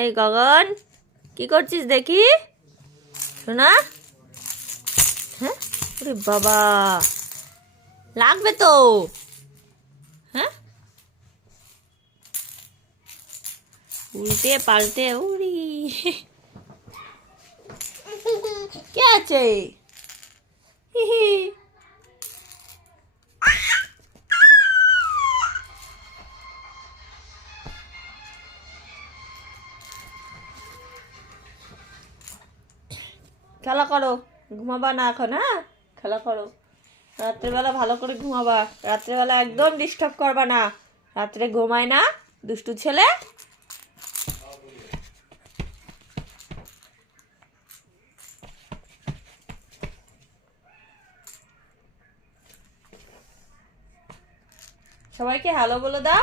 এই গগন, কি করছিস দেখি শোনা? হ্যাঁ, ওরে বাবা, লাগবে তো। হ্যাঁ, উল্টে পাল্টে উড়ি। কে আছে? হি হি। খেলা করো, ঘুমাবা না এখন? হ্যাঁ, খেলা করো। রাত্রেবেলা ভালো করে ঘুমাবা, রাত্রেবেলা একদম ডিস্টার্ব করবা না। রাত্রে ঘুমায় না দুষ্টু ছেলে। সবাইকে হ্যালো বলে দাও।